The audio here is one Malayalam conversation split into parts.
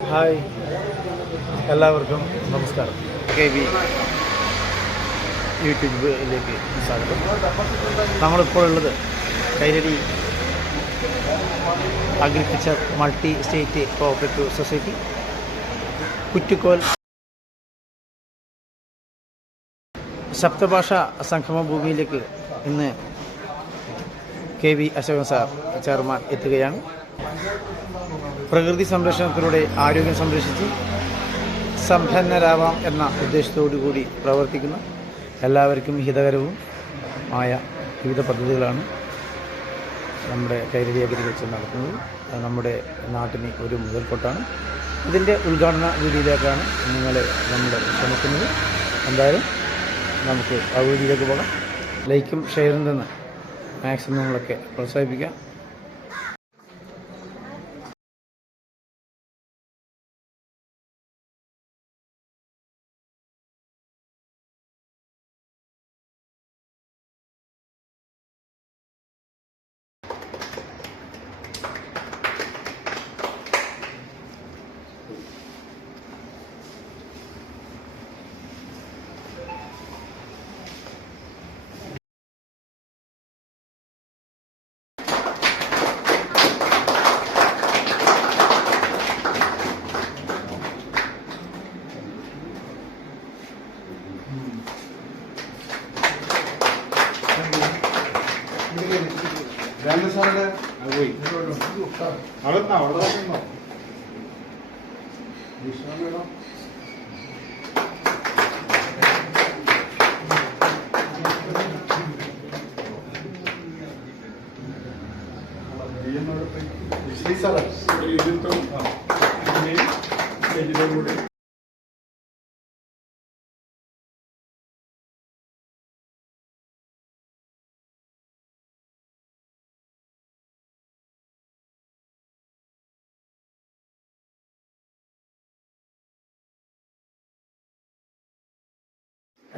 ഹായ്, എല്ലാവർക്കും നമസ്കാരം. KB യൂട്യൂബിലേക്ക് സ്വാഗതം. നമ്മളിപ്പോൾ ഉള്ളത് Kairali Agriculture Multi State Cooperative Society Kuttikol സപ്തഭാഷ സംഗമ ഭൂമിയിലേക്ക് ഇന്ന് KB അശോകൻ സാർ ചെയർമാൻ എത്തുകയാണ്. പ്രകൃതി സംരക്ഷണത്തിലൂടെ ആരോഗ്യം സംരക്ഷിച്ച് സമ്പന്നരാവാം എന്ന ഉദ്ദേശത്തോടു കൂടി പ്രവർത്തിക്കുന്ന എല്ലാവർക്കും ഹിതകരവും ആയ വിവിധ പദ്ധതികളാണ് നമ്മുടെ കൈരടി അഗ്രികൾച്ചർ നടത്തുന്നത്. നമ്മുടെ നാട്ടിന് ഒരു മുതൽക്കൊട്ടാണ്. ഇതിൻ്റെ ഉദ്ഘാടന വീഡിയോയിലേക്കാണ് നിങ്ങളെ നമ്മൾ ക്ഷണിക്കുന്നത്. എന്തായാലും നമുക്ക് ആ വീഡിയോയിലേക്ക് പോകാം. ലൈക്കും ഷെയറും തന്ന് മാക്സിമം നമ്മളൊക്കെ പ്രോത്സാഹിപ്പിക്കാം.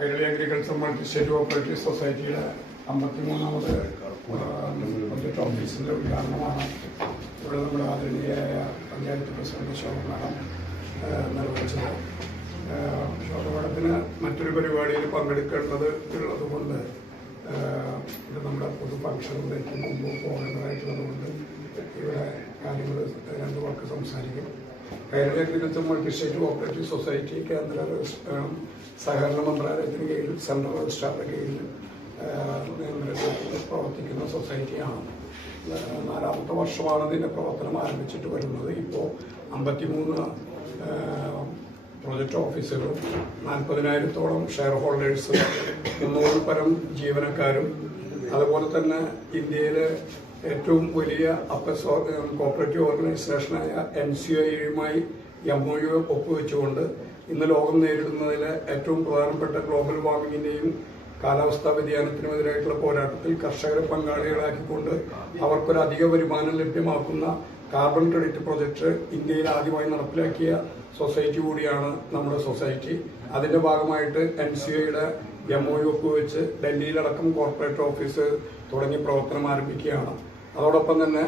കൈരടി അഗ്രികൾച്ചർ മൾട്ടി സ്റ്റേറ്റ് കോഓപ്പറേറ്റീവ് സൊസൈറ്റിയുടെ 53ാമത് ബഡ്ജറ്റ് ഓഫീസിൻ്റെ ഉദ്ഘാടനമാണ് ഇവിടെ നമ്മുടെ ആദരണീയായ പഞ്ചായത്ത് പ്രസിഡന്റ് ശോഭ മാഡം നിർവഹിച്ചത്. ശോഭ മാഡത്തിന് മറ്റൊരു പരിപാടിയിൽ പങ്കെടുക്കേണ്ടത് ഉള്ളതുകൊണ്ട് ഇത് നമ്മുടെ പൊതു ഫംഗ്ഷനിലേക്ക് മുമ്പ് പോകേണ്ടതായിട്ടുള്ളതുകൊണ്ട് ഇവിടെ കാര്യങ്ങൾ രണ്ടു വാക്ക് സംസാരിക്കും. Kairali Agriculture Multi State Cooperative Society കേന്ദ്ര സഹകരണ മന്ത്രാലയത്തിന് കീഴിൽ സെൻട്രൽ രജിസ്ട്രാറിന്റെ കീഴിൽ പ്രവർത്തിക്കുന്ന സൊസൈറ്റിയാണ്. 4ാമത്തെ വർഷമാണ് ഇതിന്റെ പ്രവർത്തനം ആരംഭിച്ചിട്ട് വരുന്നത്. ഇപ്പോൾ 53 പ്രൊജക്ട് ഓഫീസുകളും 40,000-ഓളം ഷെയർ ഹോൾഡേഴ്സും 300 പരം ജീവനക്കാരും അതുപോലെ തന്നെ ഇന്ത്യയിലെ ഏറ്റവും വലിയ അപ്പസ് കോഓപ്പറേറ്റീവ് ഓർഗനൈസേഷനായ NCOയുമായി MOU ഒപ്പുവെച്ചുകൊണ്ട് ഇന്ന് ലോകം നേരിടുന്നതിലെ ഏറ്റവും പ്രധാനപ്പെട്ട ഗ്ലോബൽ വാർമിങ്ങിന്റെയും കാലാവസ്ഥാ വ്യതിയാനത്തിനുമെതിരായിട്ടുള്ള പോരാട്ടത്തിൽ കർഷകരെ പങ്കാളികളാക്കിക്കൊണ്ട് അവർക്കൊരു അധിക വരുമാനം ലഭ്യമാക്കുന്ന കാർബൺ ക്രെഡിറ്റ് പ്രൊജക്ട് ഇന്ത്യയിൽ ആദ്യമായി നടപ്പിലാക്കിയ സൊസൈറ്റി കൂടിയാണ് നമ്മുടെ സൊസൈറ്റി. അതിന്റെ ഭാഗമായിട്ട് NCOയുടെ MOU ഒപ്പുവെച്ച് ഡൽഹിയിലടക്കം കോർപ്പറേറ്റ് ഓഫീസ് തുടങ്ങി പ്രവർത്തനം ആരംഭിക്കുകയാണ്. അതോടൊപ്പം തന്നെ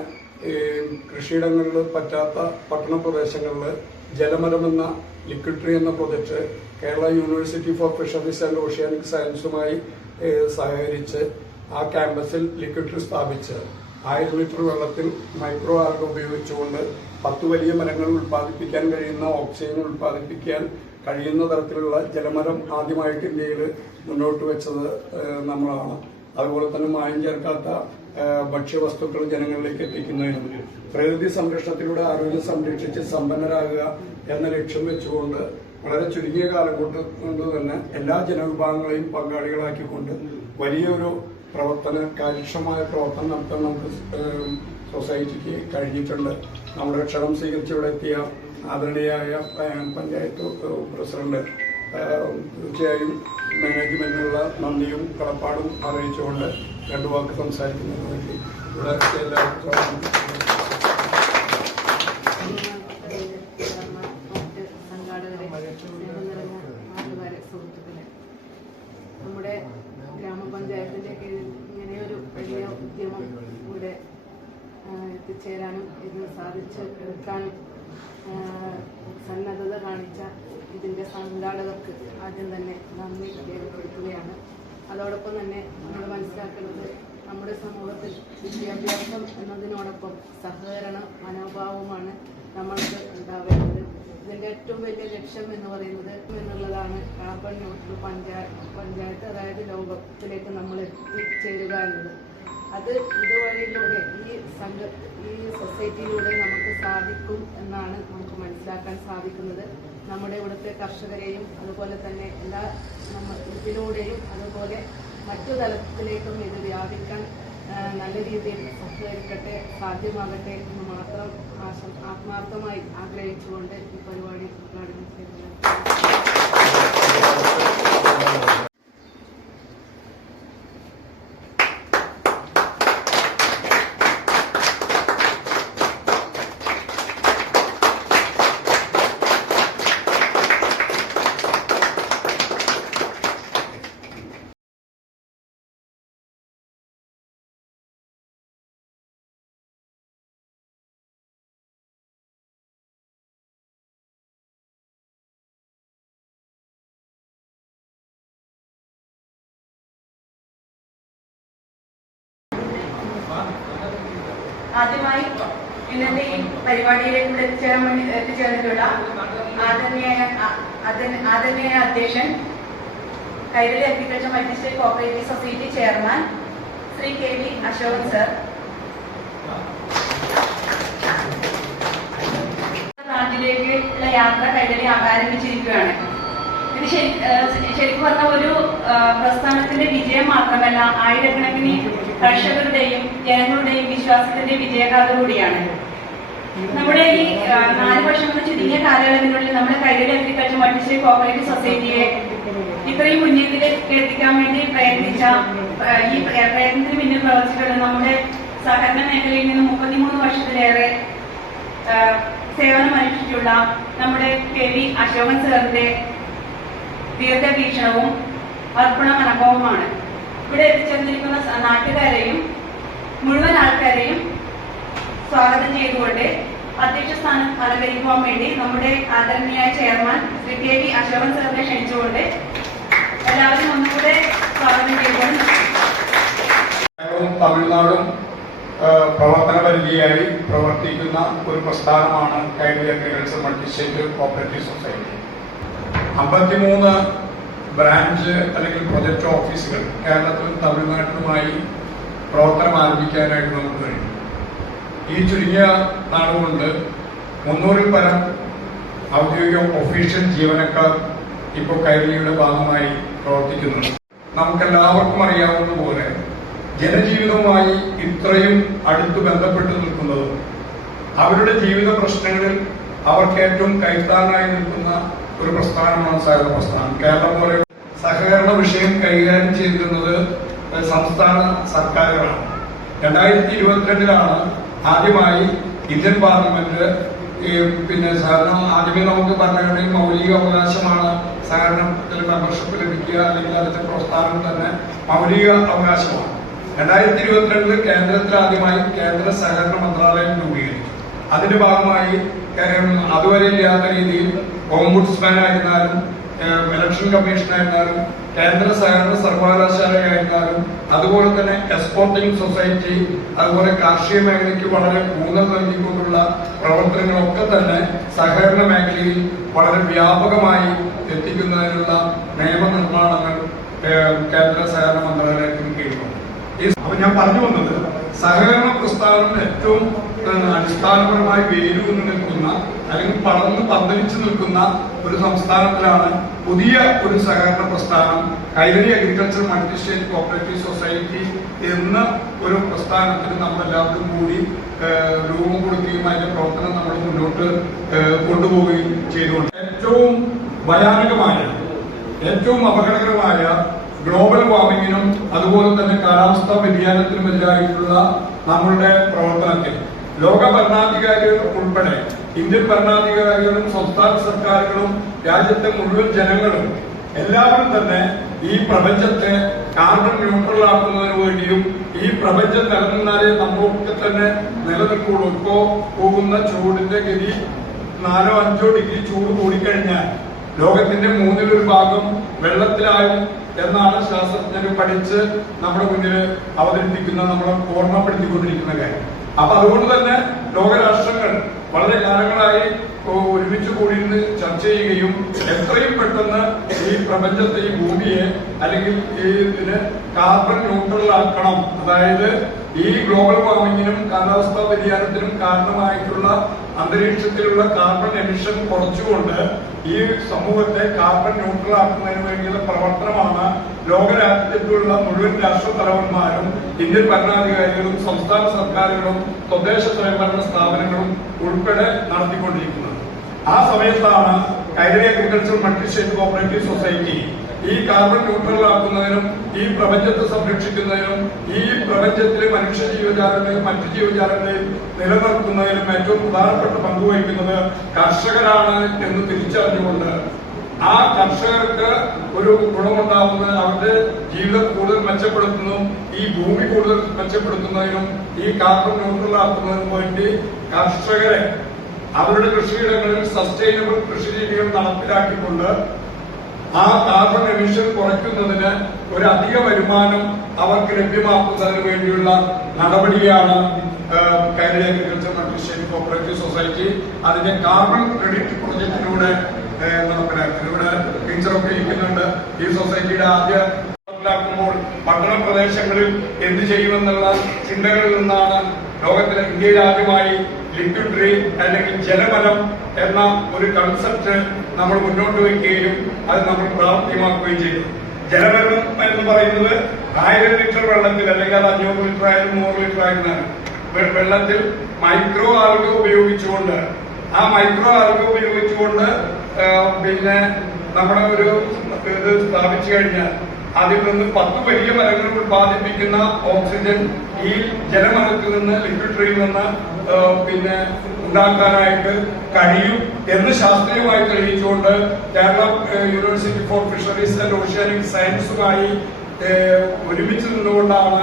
കൃഷിയിടങ്ങളിൽ പറ്റാത്ത പട്ടണ പ്രദേശങ്ങളിൽ ജലമരം എന്ന ലിക്വിഡ് ട്രീ എന്ന project Kerala University for Fisheries and Oceanic സയൻസുമായി സഹകരിച്ച് ആ ക്യാമ്പസിൽ ലിക്വിഡ് ട്രീ സ്ഥാപിച്ച് 1000 ലിറ്റർ വെള്ളത്തിൽ മൈക്രോ ആൽഗ ഉപയോഗിച്ചുകൊണ്ട് 10 വലിയ മരങ്ങൾ ഉൽപ്പാദിപ്പിക്കാൻ കഴിയുന്ന ഓക്സിജൻ ഉൽപ്പാദിപ്പിക്കാൻ കഴിയുന്ന തരത്തിലുള്ള ജലമരം ആദ്യമായിട്ട് ഇന്ത്യയിൽ മുന്നോട്ട് വെച്ചത് നമ്മളാണ്. അതുപോലെ തന്നെ മായം ചേർക്കാത്ത ഭക്ഷ്യവസ്തുക്കൾ ജനങ്ങളിലേക്ക് എത്തിക്കുന്നതിനും പ്രകൃതി സംരക്ഷണത്തിലൂടെ ആരോഗ്യം സംരക്ഷിച്ച് സമ്പന്നരാകുക എന്ന ലക്ഷ്യം വെച്ചുകൊണ്ട് വളരെ ചുരുങ്ങിയ കാലം കൊണ്ട് തന്നെ എല്ലാ ജനവിഭാഗങ്ങളെയും പങ്കാളികളാക്കിക്കൊണ്ട് വലിയൊരു കാര്യക്ഷമമായ പ്രവർത്തനം നടത്താൻ നമുക്ക് സൊസൈറ്റിക്ക് കഴിഞ്ഞിട്ടുണ്ട്. നമ്മുടെ ക്ഷണം സ്വീകരിച്ച് ഇവിടെ എത്തിയ ആദരണീയായ പഞ്ചായത്ത് പ്രസിഡന്റ് തീർച്ചയായും മാനേജ്മെന്റിനുള്ള നന്ദിയും കടപ്പാടും അറിയിച്ചുകൊണ്ട് രണ്ടു വാക്ക് സംസാരിക്കുന്നതിന് വേണ്ടി ഇവിടെ എല്ലാവർക്കും നമ്മുടെ ഗ്രാമപഞ്ചായത്തിന്റെ കീഴിൽ ഇങ്ങനെയൊരു വലിയ ഉദ്യമം എത്തിച്ചേരാനും ഇത് സാധിച്ചെടുക്കാനും സംഘാടകർക്ക് ആദ്യം തന്നെ നന്ദി രേഖപ്പെടുത്തുകയാണ്. അതോടൊപ്പം തന്നെ നമ്മൾ മനസ്സിലാക്കുന്നത് നമ്മുടെ സമൂഹത്തിൽ വിദ്യാഭ്യാസം എന്നതിനോടൊപ്പം സഹകരണ മനോഭാവമാണ് നമ്മൾക്ക് ഉണ്ടാവേണ്ടത്. ഇതിൻ്റെ ഏറ്റവും വലിയ ലക്ഷ്യം എന്ന് പറയുന്നത് എന്നുള്ളതാണ് കാർബൺ ന്യൂട്രൽ പഞ്ചായത്ത്, അതായത് ലോകത്തിലേക്ക് നമ്മൾ എത്തിച്ചേരുക എന്നത്. അത് ഇതുവഴിയിലൂടെ ഈ സൊസൈറ്റിയിലൂടെ നമുക്ക് സാധിക്കും എന്നാണ് നമുക്ക് മനസ്സിലാക്കാൻ സാധിക്കുന്നത്. നമ്മുടെ ഇവിടുത്തെ കർഷകരെയും അതുപോലെ തന്നെ ഇതിലൂടെയും അതുപോലെ മറ്റു തലത്തിലേക്കും ഇത് വ്യാപിക്കാൻ നല്ല രീതിയിൽ സഹകരിക്കട്ടെ, സാധ്യമാകട്ടെ എന്ന് മാത്രം ആത്മാർത്ഥമായി ആഗ്രഹിച്ചുകൊണ്ട് ഈ പരിപാടി ഉദ്ഘാടനം ചെയ്തത്. ആദ്യമായി ഇന്നത്തെ ഈ പരിപാടിയിലേക്ക് എത്തിച്ചേർന്നിട്ടുള്ള ആദരണീയ അധ്യക്ഷൻ, Kairali Agriculture Multistate Cooperative Society chairman Shri KV Ashokan sir, നാട്ടിലേക്കുള്ള യാത്ര കൈരളി ആരംഭിച്ചിരിക്കുകയാണ്. ഇത് ശരിക്കും പറഞ്ഞ ഒരു പ്രസ്ഥാനത്തിന്റെ വിജയം മാത്രമല്ല, ആയിരക്കണക്കിന് കർഷകരുടെയും ജനങ്ങളുടെയും വിശ്വാസത്തിന്റെ വിജയഗാഥ കൂടിയാണ്. നമ്മുടെ ഈ 4 വർഷം എന്ന ചുരുങ്ങിയ കാലയളവിനുള്ളിൽ നമ്മുടെ കൈരളി അഗ്രികൾച്ചർ മൾട്ടിസ്റ്റേറ്റ് കോഓപ്പറേറ്റീവ് സൊസൈറ്റിയെ ഇത്രയും മുന്നിലേക്ക് എത്തിക്കാൻ വേണ്ടി പ്രയത്നിച്ച ഈ പ്രയത്നത്തിന് പിന്നിൽ പ്രവർത്തിച്ചിട്ടുള്ള നമ്മുടെ സഹകരണ മേഖലയിൽ നിന്ന് 33 വർഷത്തിലേറെ സേവനം അനുഷ്ഠിച്ചുള്ള നമ്മുടെ KV അശോകൻ സാറിന്റെ ദീർഘവീക്ഷണവും അർപ്പണ മനോഭാവമാണ്. ഇവിടെ എത്തിച്ചേർന്നിരിക്കുന്ന നാട്ടുകാരെയും മുഴുവൻ ആൾക്കാരെയും സ്വാഗതം ചെയ്തുകൊണ്ട് അധ്യക്ഷ സ്ഥാനം അലങ്കരിക്കുവാൻ വേണ്ടി നമ്മുടെ ആദരണീയ ചെയർമാൻ ശ്രീ KV അശോകൻ സാറിനെ ക്ഷണിച്ചുകൊണ്ട് എല്ലാവരും ഒന്നുകൂടെ സ്വാഗതം ചെയ്തുകൊണ്ട് തമിഴ്നാടും പ്രവർത്തന പരിധിയായി പ്രവർത്തിക്കുന്ന ഒരു പ്രസ്ഥാനമാണ് Kairali Agriculture Multistate Cooperative society. 53 branch അല്ലെങ്കിൽ പ്രൊജക്ട് ഓഫീസുകൾ കേരളത്തിലും തമിഴ്നാട്ടിലുമായി പ്രവർത്തനം ആരംഭിക്കാനായിട്ട് നമുക്ക് കഴിയും. ഈ ചുരുങ്ങിയ നാളുകൊണ്ട് 300-ൽ പരം ഔദ്യോഗിക ഒഫീഷ്യൽ ജീവനക്കാർ ഇപ്പോൾ കൈരളിയുടെ ഭാഗമായി പ്രവർത്തിക്കുന്നുണ്ട്. നമുക്കെല്ലാവർക്കും അറിയാവുന്നതുപോലെ ജനജീവിതവുമായി ഇത്രയും അടുത്ത് ബന്ധപ്പെട്ട് നിൽക്കുന്നതും അവരുടെ ജീവിത പ്രശ്നങ്ങളിൽ അവർക്ക് ഏറ്റവും കൈത്താങ്ങായി നിൽക്കുന്ന ഒരു പ്രസ്ഥാനമാണ് സഹകരണ പ്രസ്ഥാനം. കേരളം പോലെ സഹകരണ വിഷയം കൈകാര്യം ചെയ്തിരുന്നത് സംസ്ഥാന സർക്കാരുകളാണ്. 2022-ലാണ് ആദ്യമായി ഇന്ത്യൻ പാർലമെന്റ് സഹകരണം ആദ്യമേ നമുക്ക് ഭരണഘടനയിൽ മൗലിക അവകാശമാണ് സഹകരണത്തിൽ മെമ്പർഷിപ്പ് ലഭിക്കുക, അല്ലെങ്കിൽ അതിന്റെ പ്രസ്ഥാനം തന്നെ മൗലിക അവകാശമാണ്. 2022 കേന്ദ്രത്തിൽ ആദ്യമായി കേന്ദ്ര സഹകരണ മന്ത്രാലയം രൂപീകരിച്ചു. അതിന്റെ ഭാഗമായി അതുവരെ ഇല്ലാത്ത രീതിയിൽ ഓംബുഡ്സ്മാൻ ആയിരുന്നാലും ഇലക്ഷൻ കമ്മീഷൻ ആയിരുന്നാലും കേന്ദ്ര സഹകരണ സർവകലാശാലയായിരുന്നാലും അതുപോലെ തന്നെ എക്സ്പോർട്ടിംഗ് സൊസൈറ്റി, അതുപോലെ കാർഷിക മേഖലയ്ക്ക് വളരെ ഊന്നൽ നൽകിക്കൊണ്ടുള്ള പ്രവർത്തനങ്ങളൊക്കെ തന്നെ സഹകരണ മേഖലയിൽ വളരെ വ്യാപകമായി എത്തിക്കുന്നതിനുള്ള നിയമനിർമ്മാണങ്ങൾ കേന്ദ്ര സഹകരണ മന്ത്രാലയത്തിന് കീഴിലുണ്ട്. അപ്പൊ ഞാൻ പറഞ്ഞു വന്നത്, സഹകരണ പ്രസ്ഥാനം ഏറ്റവും അടിസ്ഥാനപരമായി വേരൂന്നി നിൽക്കുന്ന അല്ലെങ്കിൽ പടർന്ന് പന്തലിച്ചു നിൽക്കുന്ന ഒരു സംസ്ഥാനത്തിലാണ് പുതിയ ഒരു സഹകരണ പ്രസ്ഥാനം Kairali Agriculture Multistate Cooperative society എന്ന ഒരു പ്രസ്ഥാനത്തിന് നമ്മളെല്ലാവരും കൂടി രൂപം കൊടുക്കുകയും അതിന്റെ പ്രവർത്തനം നമ്മൾ മുന്നോട്ട് കൊണ്ടുപോവുകയും ചെയ്തുകൊണ്ട് ഏറ്റവും ഭയാനകമായ, ഏറ്റവും അപകടകരമായ ഗ്ലോബൽ വാർമിങ്ങിനും അതുപോലെ തന്നെ കാലാവസ്ഥാ വ്യതിയാനത്തിനുമെതിരായിട്ടുള്ള നമ്മളുടെ പ്രവർത്തനത്തിൽ ലോക ഭരണാധികാരികൾ ഉൾപ്പെടെ ഇന്ത്യൻ ഭരണാധികാരികളും സംസ്ഥാന സർക്കാരുകളും രാജ്യത്തെ മുഴുവൻ ജനങ്ങളും എല്ലാവരും തന്നെ ഈ പ്രപഞ്ചത്തെ കാർബൺ ന്യൂട്രൽ ആക്കുന്നതിന് വേണ്ടിയും ഈ പ്രപഞ്ചം നിലനിന്നാലേ നമ്മളൊക്കെ തന്നെ നിലനിൽക്കുള്ളൂ. ഇപ്പോ പോകുന്ന ചൂടിന്റെ ഗതി 4-5 ഡിഗ്രി ചൂട് കൂടിക്കഴിഞ്ഞാൽ ലോകത്തിന്റെ 1/3 വെള്ളത്തിലായി എന്നാണ് ശാസ്ത്രജ്ഞർ പഠിച്ച് നമ്മുടെ മുന്നിൽ അവതരിപ്പിക്കുന്ന, നമ്മളെ ഓർമ്മപ്പെടുത്തിക്കൊണ്ടിരിക്കുന്ന കാര്യം. അപ്പൊ അതുകൊണ്ട് തന്നെ ലോകരാഷ്ട്രങ്ങൾ വളരെ കാലങ്ങളായി ഒരുമിച്ച് കൂടിയിരുന്ന് ചർച്ച ചെയ്യുകയും എത്രയും പെട്ടെന്ന് ഈ പ്രപഞ്ചത്തെ, ഈ ഭൂമിയെ അല്ലെങ്കിൽ ഇതിന് കാർബൺ ന്യൂട്രൽ ആക്കണം, അതായത് ഈ ഗ്ലോബൽ വാർമിങ്ങിനും കാലാവസ്ഥാ വ്യതിയാനത്തിനും കാരണമായിട്ടുള്ള അന്തരീക്ഷത്തിലുള്ള കാർബൺ എമിഷൻ കുറച്ചുകൊണ്ട് ഈ സമൂഹത്തെ കാർബൺ ന്യൂട്രൽ ആക്കുന്നതിന് വേണ്ടിയുള്ള പ്രവർത്തനമാണ് ലോകരാജ്യത്തുള്ള മുഴുവൻ രാഷ്ട്ര തലവന്മാരും ഇന്ത്യൻ ഭരണാധികാരികളും സംസ്ഥാന സർക്കാരുകളും തദ്ദേശ സ്വയംഭരണ സ്ഥാപനങ്ങളും ഉൾപ്പെടെ നടത്തിക്കൊണ്ടിരിക്കുന്നത്. ആ സമയത്താണ് Kairali agriculture Multi State Cooperative society ഈ കാർബൺ ന്യൂട്രൽ ആക്കുന്നതിനും ഈ പ്രപഞ്ചത്തെ സംരക്ഷിക്കുന്നതിനും ഈ പ്രപഞ്ചത്തിലെ മനുഷ്യ ജീവജാലങ്ങളെയും മറ്റു ജീവജാലങ്ങളെയും നിലനിർത്തുന്നതിനും ഏറ്റവും പ്രധാനപ്പെട്ട പങ്കുവഹിക്കുന്നത് കർഷകരാണ് എന്ന് തിരിച്ചറിഞ്ഞുകൊണ്ട് ആ കർഷകർക്ക് ഒരു ഗുണമുണ്ടാകുന്നത് അവരുടെ ജീവിതം കൂടുതൽ മെച്ചപ്പെടുത്തുന്നതും ഈ ഭൂമി കൂടുതൽ മെച്ചപ്പെടുത്തുന്നതിനും ഈ കാർബൺ ന്യൂട്രൽ ആക്കുന്നതിനും വേണ്ടി കർഷകരെ അവരുടെ കൃഷിയിടങ്ങളിൽ സസ്റ്റൈനബിൾ കൃഷിരീതികൾ നടപ്പിലാക്കിക്കൊണ്ട് ആ കാർബൺ എമിഷൻ കുറയ്ക്കുന്നതിന് ഒരു അധിക വരുമാനം അവർക്ക് ലഭ്യമാക്കുന്നതിന് വേണ്ടിയുള്ള നടപടിയാണ് Kairali agriculture Multi State Cooperative society അതിന്റെ കാർബൺ ക്രെഡിറ്റ് പ്രൊജക്ടിലൂടെ നടപ്പിലാക്കുന്നത്. ഇവിടെ ടീച്ചറൊക്കെ ഇരിക്കുന്നുണ്ട്. ഈ സൊസൈറ്റിയുടെ ആദ്യ ാക്കുമ്പോൾ പട്ടണ പ്രദേശങ്ങളിൽ എന്ത് ചെയ്യുമെന്നുള്ള ചിന്തകളിൽ നിന്നാണ് ലോകത്തിലെ ഇന്ത്യയിൽ ആദ്യമായി ലിക്വിഡ് റെയിൻ അല്ലെങ്കിൽ ജലമരം എന്ന ഒരു കൺസെപ്റ്റ് നമ്മൾ മുന്നോട്ട് വയ്ക്കുകയും അത് നമ്മൾ പ്രാവർത്തികമാക്കുകയും ചെയ്തു. ജലമരം എന്ന് പറയുന്നത് 1000 ലിറ്റർ വെള്ളത്തിൽ, അല്ലെങ്കിൽ അത് 500 ലിറ്റർ ആയാലും 100 ലിറ്റർ ആയിരുന്നാലും വെള്ളത്തിൽ മൈക്രോ ആൽഗ ഉപയോഗിച്ചുകൊണ്ട് പിന്നെ നമ്മുടെ ഒരു ഇത് സ്ഥാപിച്ചു കഴിഞ്ഞാൽ അതിൽ നിന്ന് 10 വലിയ മരങ്ങൾ ഉത്പാദിപ്പിക്കുന്ന ഓക്സിജൻ ഈ ജലമരത്തിൽ നിന്ന്, ലിക്വിഡ് റെയിനിൽ നിന്ന് പിന്നെ ഉണ്ടാക്കാനായിട്ട് കഴിയും എന്ന് ശാസ്ത്രീയമായി തെളിയിച്ചുകൊണ്ട് Kerala University for Fisheries and Oceanic സയൻസുമായി ഒരുമിച്ച് നിന്നുകൊണ്ടാണ്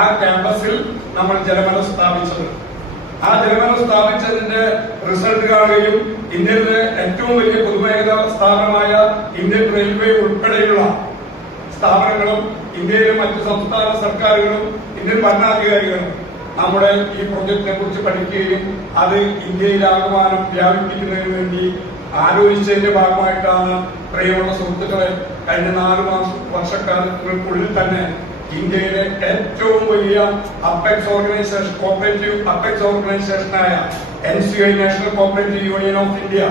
ആ ക്യാമ്പസിൽ നമ്മൾ ജലമരം സ്ഥാപിച്ചത്. ആ ജലമരം സ്ഥാപിച്ചതിന്റെ റിസൾട്ട് കാണുകയും ഇന്ത്യയിലെ ഏറ്റവും വലിയ പൊതുമേഖലാ സ്ഥാപനമായ ഇന്ത്യൻ റെയിൽവേ ഉൾപ്പെടെയുള്ള സ്ഥാപനങ്ങളും ഇന്ത്യയിലെ മറ്റു സംസ്ഥാന സർക്കാരുകളും ഇന്ത്യൻ ഭരണാധികാരികളും നമ്മുടെ ഈ പ്രൊജക്ടിനെ കുറിച്ച് പഠിക്കുകയും അത് ഇന്ത്യയിലാകമാനം വ്യാപിപ്പിക്കുന്നതിന് വേണ്ടി ആലോചിച്ചതിന്റെ ഭാഗമായിട്ടാണ് പ്രിയമുള്ള സുഹൃത്തുക്കളെ കഴിഞ്ഞ 4 വർഷക്കാലങ്ങൾക്കുള്ളിൽ തന്നെ ഇന്ത്യയിലെ ഏറ്റവും വലിയ അപ്പെക്സ് ഓർഗനൈസേഷൻ, കോഓപ്പറേറ്റീവ് അപ്പെക്സ് ഓർഗനൈസേഷനായ NCI National Cooperative Union of India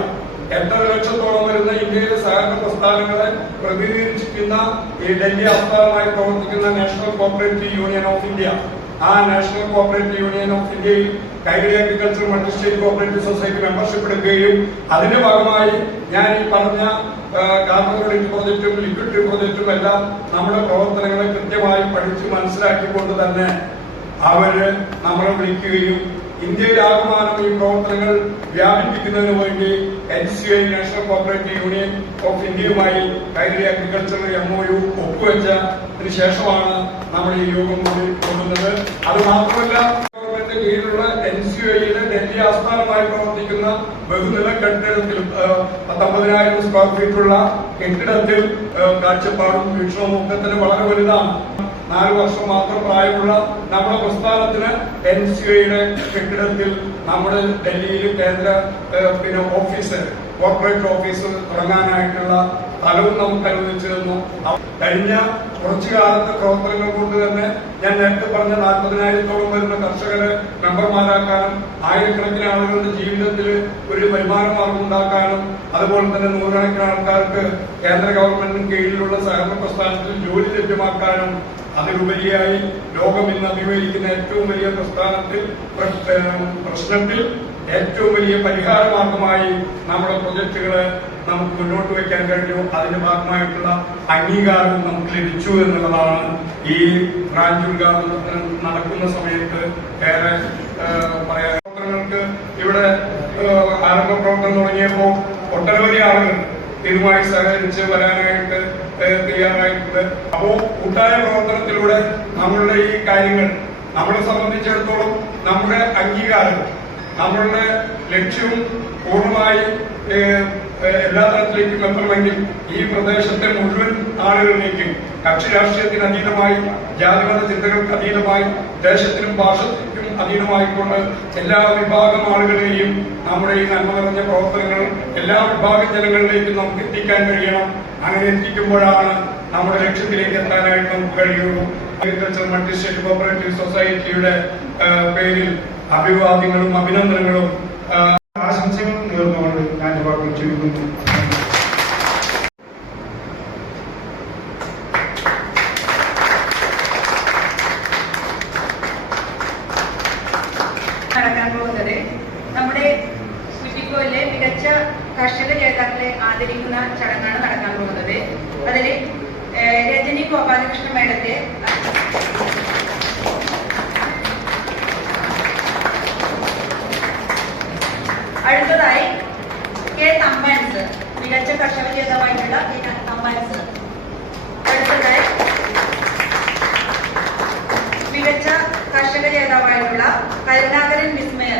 8.5 ലക്ഷത്തോളം വരുന്ന ഇന്ത്യയിലെ സഹകരണ പ്രസ്ഥാനങ്ങളെ പ്രതിനിധീകരിക്കുന്ന ഈ ഡൽഹി ആസ്ഥാനമായി പ്രവർത്തിക്കുന്ന national Cooperative Union of India, ആ നാഷണൽ കോഓപ്പറേറ്റീവ് യൂണിയൻ ഓഫ് ഇന്ത്യയിൽ Kairali agriculture Multi State Cooperative society membership എടുക്കുകയും അതിന്റെ ഭാഗമായി ഞാൻ ഈ പറഞ്ഞ കാർബൺ ക്രെഡിറ്റ് പ്രോജക്റ്റും ലിക്വിഡ് പ്രോജക്റ്റും എല്ലാം നമ്മുടെ പ്രവർത്തനങ്ങളെ കൃത്യമായി പഠിച്ച് മനസ്സിലാക്കിക്കൊണ്ട് തന്നെ അവര് നമ്മളെ വിളിക്കുകയും ഇന്ത്യയിലാകമാനം ഈ പ്രവർത്തനങ്ങൾ വ്യാപിപ്പിക്കുന്നതിന് വേണ്ടി NCI National Cooperative Union of ഇന്ത്യയുമായി കൈരളി അഗ്രികൾച്ചർ MOU ഒപ്പുവെച്ചതിന് ശേഷമാണ് നമ്മൾ ഈ യോഗം കൂടി കൂടുന്നത്. അത് മാത്രമല്ല ഗവൺമെന്റിന്റെ കീഴിലുള്ള NCIയുടെ ഡൽഹി ആസ്ഥാനമായി പ്രവർത്തിക്കുന്ന ബഹുനില കെട്ടിടത്തിൽ 19,000 സ്ക്വയർ ഫീറ്റുള്ള കെട്ടിടത്തിൽ കാഴ്ചപ്പാടും വീക്ഷണവും വളരെ വലുതാണ്. 4 വർഷം മാത്രം പ്രായമുള്ള നമ്മുടെ പ്രസ്ഥാനത്തിന് NCIയുടെ കെട്ടിടത്തിൽ നമ്മുടെ ഡൽഹിയിൽ കേന്ദ്ര പിന്നെ ഓഫീസ്, കോർപ്പറേറ്റ് ഓഫീസ് തുടങ്ങാനായിട്ടുള്ള സ്ഥലവും നമുക്ക് അനുവദിച്ചു തന്നു. കഴിഞ്ഞ കുറച്ചു കാലത്തെ പ്രവർത്തനങ്ങൾ കൊണ്ട് തന്നെ ഞാൻ നേരത്തെ പറഞ്ഞ 40,000-ഓളം വരുന്ന കർഷകരെ മെമ്പർമാരാക്കാനും ആയിരക്കണക്കിന് ആളുകളുടെ ജീവിതത്തിൽ ഒരു വരുമാന മാർഗം ഉണ്ടാക്കാനും അതുപോലെ തന്നെ നൂറുകണക്കിന് ആൾക്കാർക്ക് കേന്ദ്ര ഗവൺമെന്റിന് കീഴിലുള്ള സഹകരണ പ്രസ്ഥാനത്തിൽ ജോലി ലഭ്യമാക്കാനും അതിലുപരിയായി ലോകം ഇന്ന് അഭിമുഖീകരിക്കുന്ന ഏറ്റവും വലിയ പ്രശ്നത്തിൽ ഏറ്റവും വലിയ പരിഹാര മാർഗമായി നമ്മുടെ പ്രൊജക്ടുകളെ നമുക്ക് മുന്നോട്ട് വയ്ക്കാൻ കഴിഞ്ഞു. അതിന്റെ ഭാഗമായിട്ടുള്ള അംഗീകാരം നമുക്ക് ലഭിച്ചു എന്നുള്ളതാണ് ഈ ബ്രാഞ്ച് ഉദ്ഘാടനം നടക്കുന്ന സമയത്ത് ഏറെ പറയാൻ. പ്രവർത്തനങ്ങൾക്ക് ഇവിടെ ആരംഭ പ്രവർത്തനം തുടങ്ങിയപ്പോൾ ഒട്ടനവധി ആളുകൾ ഇതുമായി സഹകരിച്ച് വരാനായിട്ട് തയ്യാറായിട്ടുണ്ട്. അപ്പോ കൂട്ടായ പ്രവർത്തനത്തിലൂടെ നമ്മളുടെ ഈ കാര്യങ്ങൾ നമ്മളെ സംബന്ധിച്ചിടത്തോളം നമ്മുടെ അംഗീകാരം, നമ്മളുടെ ലക്ഷ്യവും പൂർണ്ണമായി എല്ലാ തരത്തിലേക്കും എത്തണമെങ്കിൽ ഈ പ്രദേശത്തെ മുഴുവൻ ആളുകളിലേക്കും കക്ഷി രാഷ്ട്രീയത്തിന് അതീതമായി ജാതിമത ചിന്തകൾക്ക് അതീതമായി ദേശത്തിനും ഭാഷയ്ക്കും അതീതമായിക്കൊണ്ട് എല്ലാ വിഭാഗം ആളുകളെയും നമ്മുടെ ഈ നന്മ നിറഞ്ഞ പ്രവർത്തനങ്ങൾ എല്ലാ വിഭാഗം ജനങ്ങളിലേക്കും നമുക്ക് എത്തിക്കാൻ കഴിയണം. അങ്ങനെ എത്തിക്കുമ്പോഴാണ് നമ്മുടെ ലക്ഷ്യത്തിലേക്ക് എത്താനായിട്ട് നമുക്ക് കഴിയുള്ളൂ. അഗ്രികൾച്ചർ മൾട്ടി സ്റ്റേറ്റ് കോപ്പറേറ്റീവ് സൊസൈറ്റിയുടെ പേരിൽ അഭിവാദ്യങ്ങളും അഭിനന്ദനങ്ങളും ആശംസകളും നേർന്നുകൊണ്ട് ഞാൻ വാക്കുകൾ ചുരുക്കുന്നു. നടക്കാൻ പോകുന്നത് നമ്മുടെ കുറ്റിക്കോയിലെ മികച്ച കർഷക ജേതാക്കളെ ആദരിക്കുന്ന ചടങ്ങാണ് നടക്കാൻ പോകുന്നത്. അതിൽ രജനി ഗോപാലകൃഷ്ണ മേഡത്തെ അടുത്തതായി കെ തമ്പാൻസ് മികച്ച കർഷക ജേതാവായിട്ടുള്ള തമ്പാൻസ്. അടുത്തതായി മികച്ച കർഷക ജേതാവായിട്ടുള്ള കരുണാകരൻ വിസ്മയ